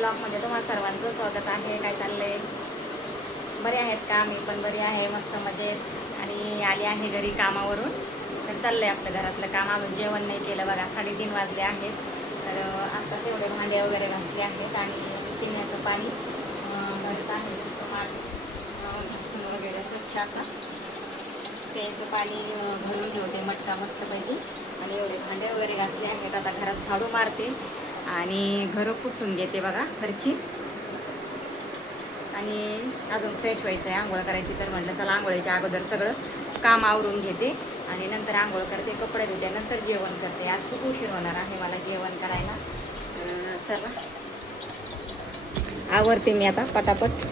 ब्लॉगमध्ये तुम्हाला सर्वांचं स्वागत आहे. काय चाललंय? बरे आहेत का? मी पण बरी आहे, मस्त मजेत. आणि आली आहे घरी कामावरून. तर चाललंय आपलं घरातलं काम. अजून जेवण नाही केलं बघा, 3:30 वाजले आहेत. तर आत्ताच एवढे भांडे वगैरे घासले आहेत आणि पिण्याचं पाणी भरत आहे. घासून वगैरे स्वच्छ असा प्यायचं पाणी भरून ठेवते मटका मस्तपैकी. आणि एवढे भांडे वगैरे घासले आहेत. आता घरात झाडू मारते आणि घरं पुसून घेते बघा घरची. आणि अजून फ्रेश व्हायचं आहे, आंघोळ करायची. तर म्हटलं चला आंघोळीच्या अगोदर सगळं काम आवरून घेते आणि नंतर आंघोळ करते, कपडे धुते, नंतर जेवण करते. आज खूप उशीर होणार आहे मला जेवण करायला. चला आवरते मी आता पटापट.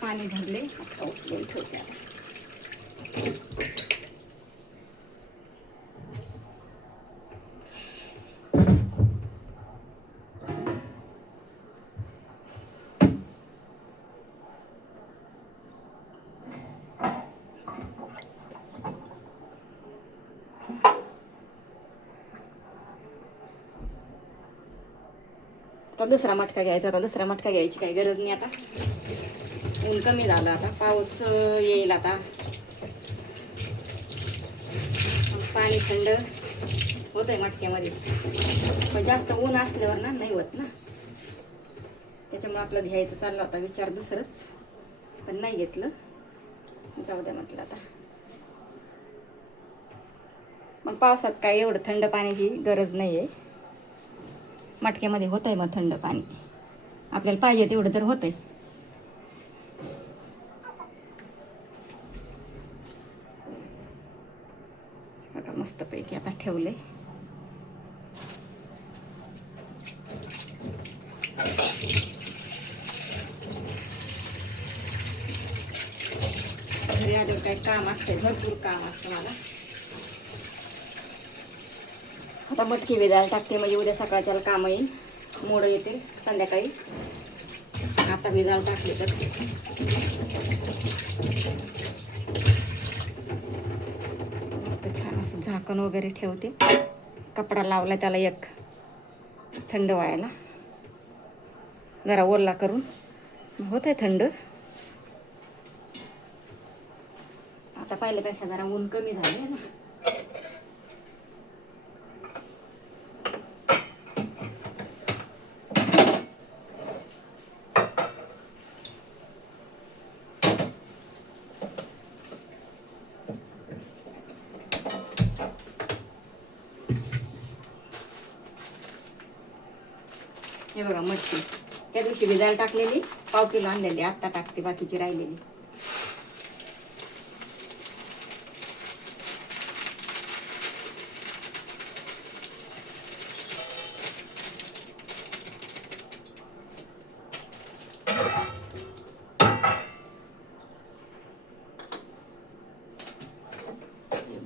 पाणी भरले, आता उचलून ठेवते. आता दुसरा मटका घ्यायचा. आता दुसरा मटका घ्यायची काही गरज नाही. आता ऊन कमी झालं, आता पाऊस येईल. आता पाणी थंड होत आहे मटक्यामध्ये, पण जास्त ऊन असल्यावर ना नाही होत ना. त्याच्यामुळे आपलं घ्यायचं चाललं होता विचार दुसरंच, पण नाही घेतलं. जाऊ द्या म्हटलं आता. मग पावसात काय एवढं थंड पाण्याची गरज नाही आहे. मटक्यामध्ये होत आहे मग थंड पाणी, आपल्याला पाहिजे तेवढं तर होत आहे. बघा मस्तपैकी आता ठेवले. घरी आल्यावर काही काम असते, भरपूर काम असतं मला. आता मटकी विजायला टाकते, म्हणजे उद्या सकाळच्याला काम येईल, मोडं येतील संध्याकाळी. आता विजायला टाकले तर मस्त छान असं झाकण वगैरे ठेवते. कपडा लावला त्याला एक थंड व्हायला, जरा ओला करून होत आहे थंड. आता पहिल्यापेक्षा जरा ऊन कमी झाले ना. हे बघा मटकी त्या दिवशी भिजायला टाकलेली, 1/2 किलो आणलेली, आत्ता टाकते बाकीची राहिलेली.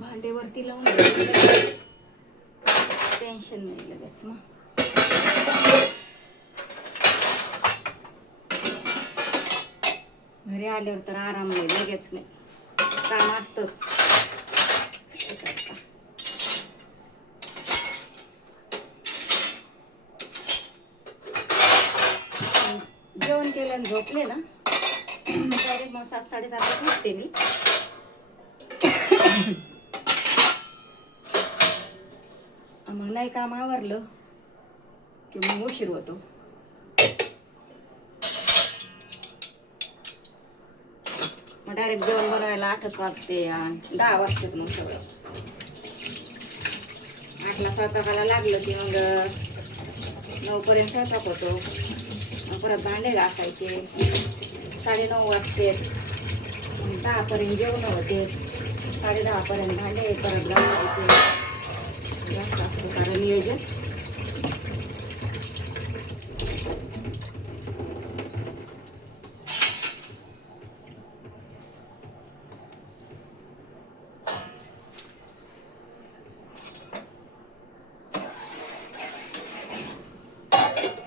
भांडेवरती लावून टेन्शन नाही लगेच मग. आल्यावर तर आराम नाही, लगेच नाही, काम असतंच. जेवण केलं आणि झोपले ना डायरेक्ट मग 7-7:30 उठते मी. मग नाही काम आवरलं की मग उशीर होतो. मग डायरेक्ट जेवण बनवायला 8च वाजते, 10 वाजतात. मग सगळं 8ला स्वयंपाकाला लागलं की मग 9पर्यंत स्वयंपाक होतो. मग परत भांडे घासायचे, 9:30 वाजते. 10पर्यंत जेवण होते, 10:30पर्यंत भांडे परत घासायचे. जास्त असतं कारण नियोजन.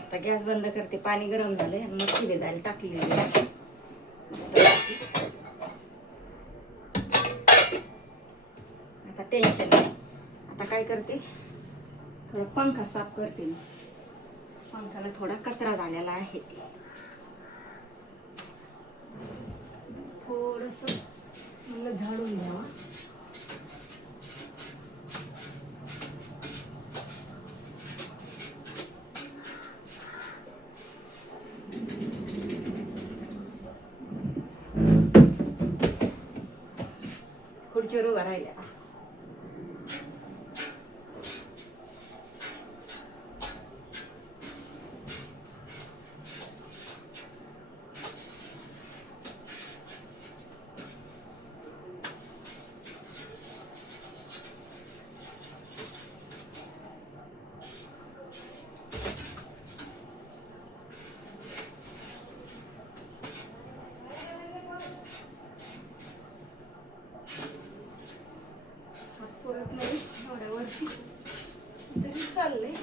आता गॅस बंद करते, पाणी गरम झालंय आणि मग शिरे जायला टाकलेली मस्त. आता टेन्शन नाही. आता काय करते, थोडा पंखा साफ करते. पंखाला थोडा कचरा झालेला आहे, थोडस मला झाडून घ्यावा. खुर्चीवर उभा राहिल्या. परत नाही एवढ्यावरती तरी चाललंय.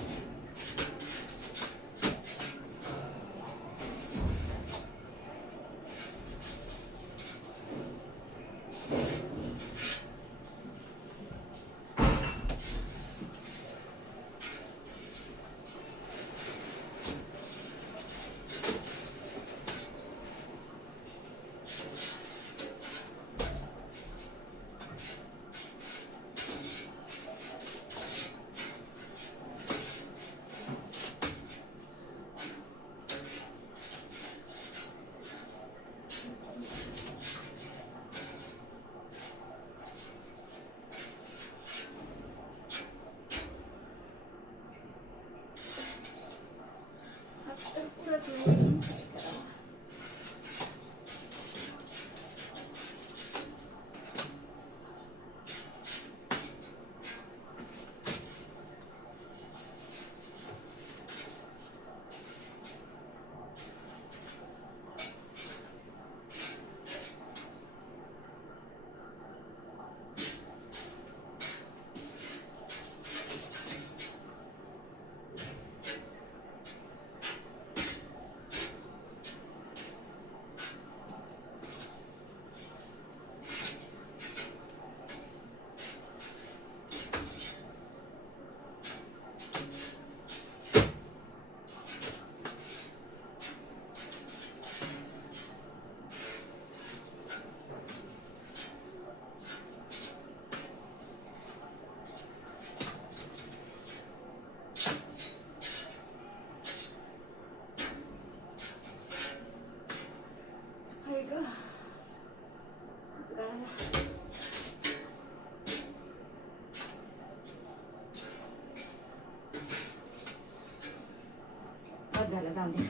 झालं, जाऊ दे.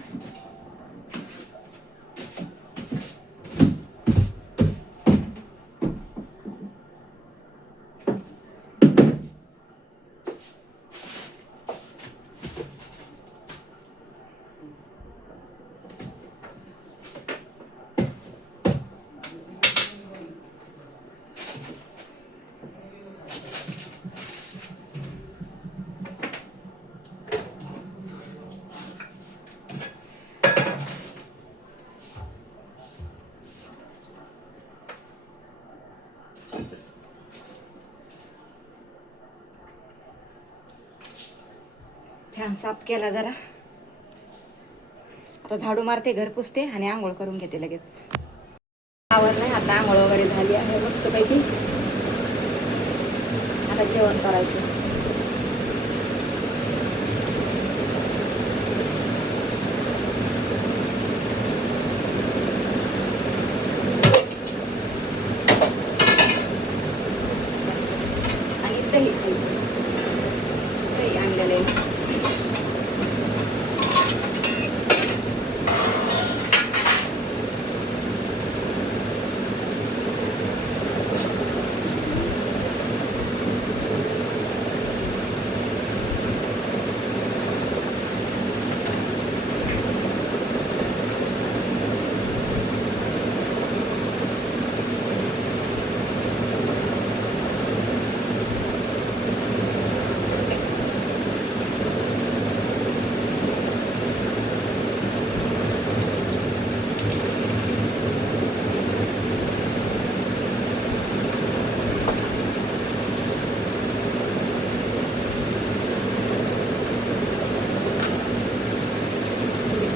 फॅन साफ केला जरा. आता झाडू मारते, घर पुसते आणि आंघोळ करून घेते लगेच. आवरलंय आता, आंघोळ वगैरे झाली आहे मस्तपैकी. आता जेवण करायचं. आणि दही खायचं. दही आणलेलं आहे.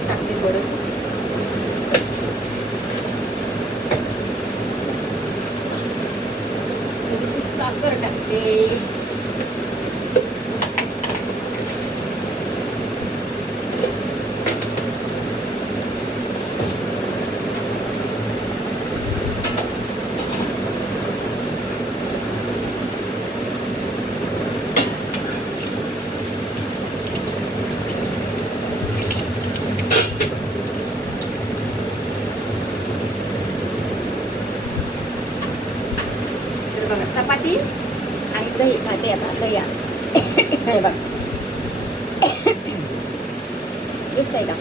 टाकते थोडंसं. थोडीशी साखर टाकते. बघा चपाती आणि दही खाते आता. दही हे बघा दिसतंय का?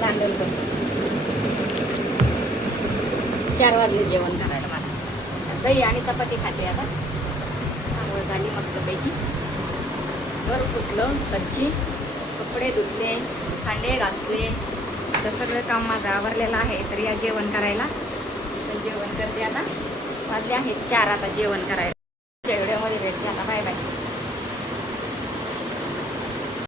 सांडेल पण 4 वाजले जेवण करायला मला. दही आणि चपाती खाते आता. आंघोळ झाली मस्तपैकी. घर पुसलं, घरची कपडे धुतले, भांडे घासले. तर सगळं काम माझं आवरलेलं आहे. तर या जेवण करायला. तर जेवण करते आता. वाजले आहेत 4 आता जेवण करायला. व्हिडिओमध्ये भेटते आता. Bye bye.